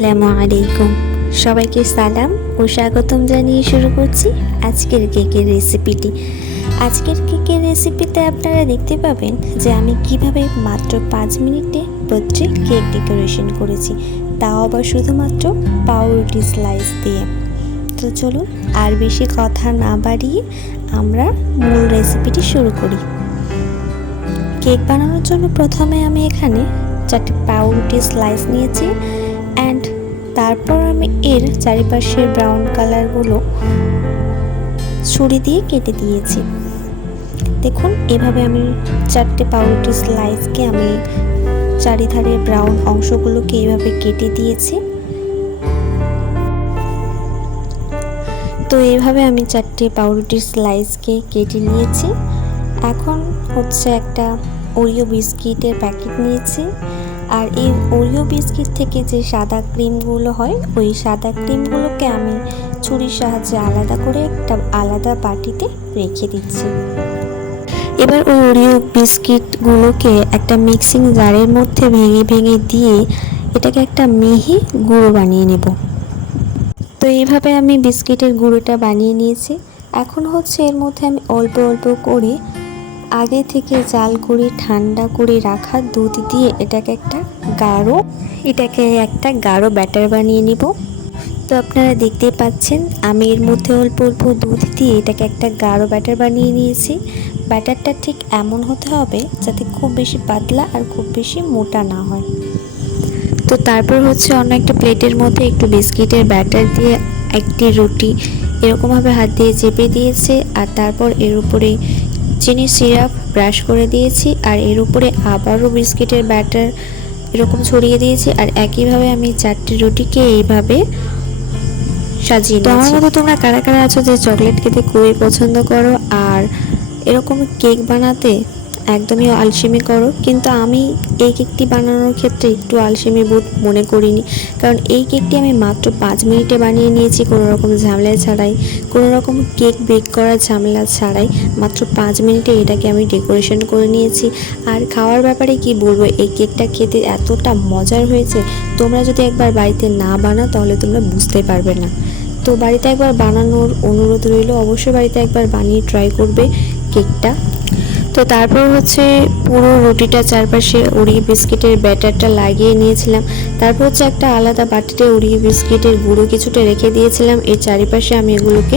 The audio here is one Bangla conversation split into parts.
আসসালামু আলাইকুম। সবাইকে সালাম ও স্বাগতম জানিয়ে শুরু করছি আজকের কেকের রেসিপিটি। আজকের কেকের রেসিপিতে আপনারা দেখতে পাবেন যে আমি কিভাবে মাত্র 5 মিনিটে বার্থডে কেক ডেকোরেশন করেছি, তাও আবার শুধুমাত্র পাউরুটি স্লাইস দিয়ে। তো চলুন আর বেশি কথা না বাড়িয়ে আমরা মূল রেসিপিটি শুরু করি। কেক বানানোর জন্য প্রথমে আমি এখানে 4টি পাউরুটি স্লাইস নিয়েছি অ্যান্ড তারপর আমি এর চারিপাশের ব্রাউন কালারগুলো ছুরি দিয়ে কেটে দিয়েছি। দেখুন এভাবে আমি 4টে পাউরুটি স্লাইসকে আমি চারিধারে ব্রাউন অংশগুলোকে এইভাবে কেটে দিয়েছি। তো এইভাবে আমি 4টে পাউরুটি স্লাইসকে কেটে নিয়েছি। এখন হচ্ছে একটা ওরিও বিস্কিটের প্যাকেট নিয়েছি, আর এই ওরিও বিস্কিট থেকে যে সাদা ক্রিমগুলো হয় ওই সাদা ক্রিমগুলোকে আমি ছুরির সাহায্যে আলাদা করে একটা আলাদা বাটিতে রেখে দিচ্ছি। এবার ওই ওরিও বিস্কিটগুলোকে একটা মিক্সিং জারের মধ্যে ভেঙে ভেঙে দিয়ে এটাকে একটা মিহি গুঁড়ো বানিয়ে নেব। তো এইভাবে আমি বিস্কিটের গুঁড়োটা বানিয়ে নিয়েছি। এখন হচ্ছে এর মধ্যে আমি অল্প অল্প করে আগে থেকে জাল করে ঠান্ডা করে রাখা দুধ দিয়ে এটাকে একটা গাঢ় ব্যাটার বানিয়ে নিব। তো আপনারা দেখতেই পাচ্ছেন আমি এর মধ্যে অল্প অল্প দুধ দিয়ে এটাকে একটা গাঢ় ব্যাটার বানিয়ে নিয়েছি। ব্যাটারটা ঠিক এমন হতে হবে যাতে খুব বেশি পাতলা আর খুব বেশি মোটা না হয়। তো তারপর হচ্ছে অন্য একটা প্লেটের মধ্যে একটু বিস্কিটের ব্যাটার দিয়ে একটি রুটি এরকমভাবে হাত দিয়ে চেপে দিয়েছে, আর তারপর এর উপরে চিনি সিরাপ ব্রাশ করে দিয়েছি, আর এর উপরে আবারও বিস্কিটের ব্যাটার এরকম ছড়িয়ে দিয়েছি, আর একইভাবে আমি 4টি রুটিকে এইভাবে সাজিয়ে নিয়েছি। আমার মতো তোমরা কারা কারা আছো যে চকলেট খেতে খুবই পছন্দ করো আর এরকম কেক বানাতে একদমই আলসেমি করো, কিন্তু আমি এই কেকটি বানানোর ক্ষেত্রে একটু আলসেমি বোধ মনে করিনি, কারণ এই কেকটি আমি মাত্র 5 মিনিটে বানিয়ে নিয়েছি, কোনো রকম ঝামেলা ছাড়াই, কোনো রকম কেক বেক করার ঝামেলা ছাড়াই মাত্র 5 মিনিটে এটাকে আমি ডেকোরেশন করে নিয়েছি। আর খাওয়ার ব্যাপারে কি বলবো, এই কেকটা খেতে এতটা মজার হয়েছে, তোমরা যদি একবার বাড়িতে না বানাও তাহলে তোমরা বুঝতে পারবে না। তো বাড়িতে একবার বানানোর অনুরোধ রইল, অবশ্যই বাড়িতে একবার বানিয়ে ট্রাই করবে কেকটা। তো তারপর হচ্ছে পুরো রুটিটা চারপাশে ওরিও বিস্কিটের ব্যাটারটা লাগিয়ে নিয়েছিলাম। তারপর হচ্ছে একটা আলাদা বাটিতে ওরিও বিস্কিটের গুঁড়ো কিছুটা রেখে দিয়েছিলাম, এর চারিপাশে আমি এগুলোকে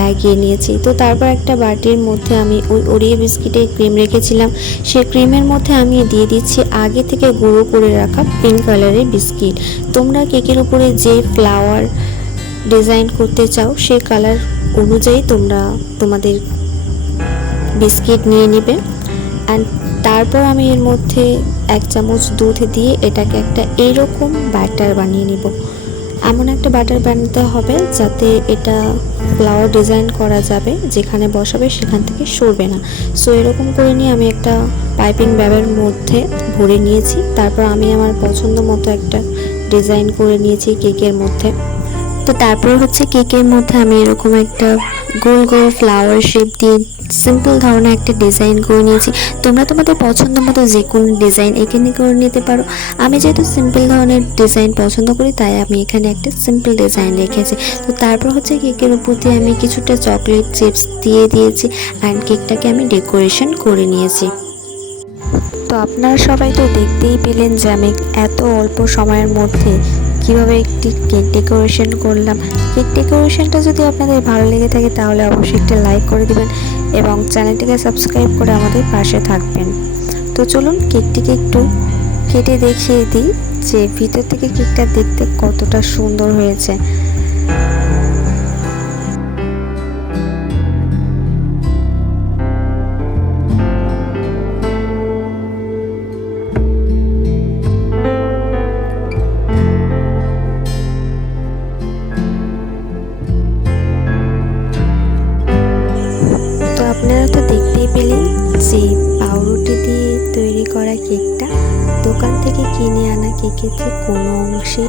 লাগিয়ে নিয়েছি। তো তারপর একটা বাটির মধ্যে আমি ওই ওরিও বিস্কিটের ক্রিম রেখেছিলাম, সেই ক্রিমের মধ্যে আমি দিয়ে দিচ্ছি আগে থেকে গুঁড়ো করে রাখা পিঙ্ক কালারের বিস্কিট। তোমরা কেকের উপরে যে ফ্লাওয়ার ডিজাইন করতে চাও সেই কালার অনুযায়ী তোমরা তোমাদের বিস্কিট নিয়ে নেবে। অ্যান্ড তারপর আমি এর মধ্যে 1 চামচ দুধ দিয়ে এটাকে একটা এইরকম ব্যাটার বানিয়ে নিব। এমন একটা ব্যাটার বানাতে হবে যাতে এটা ফ্লাওয়ার ডিজাইন করা যাবে, যেখানে বসাবে সেখান থেকে সরবে না। সো এরকম করে নিয়ে আমি একটা পাইপিং ব্যাগের মধ্যে ভরে নিয়েছি। তারপর আমি আমার পছন্দ মতো একটা ডিজাইন করে নিয়েছি কেকের মধ্যে। তো তারপর হচ্ছে কেকের মধ্যে আমি এরকম একটা গোল গোল ফ্লাওয়ার শেপ দিয়ে সিম্পল ধরনের একটা ডিজাইন করে নিয়েছি। তোমরা তোমাদের পছন্দ মতো যে কোনো ডিজাইন এখানে করে নিতে পারো। আমি যেহেতু সিম্পল ধরনের ডিজাইন পছন্দ করি তাই আমি এখানে একটা সিম্পল ডিজাইন রেখেছি। তো তারপর হচ্ছে কেকের উপর দিয়ে আমি কিছুটা চকলেট চিপস দিয়ে দিয়েছি অ্যান্ড কেকটাকে আমি ডেকোরেশন করে নিয়েছি। তো আপনারা সবাই তো দেখতেই পেলেন যে আমি এত অল্প সময়ের মধ্যে কিভাবে একটি কেক ডেকোরেশন করলাম। কেক ডেকোরেশনটা যদি আপনাদের ভালো লেগে থাকে তাহলে অবশ্যই একটা লাইক করে দিবেন এবং চ্যানেলটিকে সাবস্ক্রাইব করে আমাদের পাশে থাকবেন। তো চলুন কেকটিকে একটু কেটে দেখিয়ে দিই যে ভিতর থেকে কেকটা দেখতে কতটা সুন্দর হয়েছে। আপনারা তো দেখতেই পেলেন যে পাউরুটি দিয়ে তৈরি করা কেকটা দোকান থেকে কিনে আনা কেকের চেয়ে কোনো অংশে।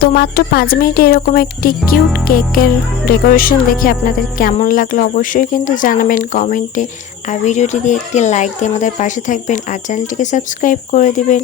তো মাত্র 5 মিনিটে এরকম একটি কিউট কেকের ডেকোরেশন দেখে আপনাদের কেমন লাগলো অবশ্যই কিন্তু জানাবেন কমেন্টে, আর ভিডিওটি দিয়ে একটি লাইক দিয়ে আমাদের পাশে থাকবেন আর চ্যানেলটিকে সাবস্ক্রাইব করে দিবেন।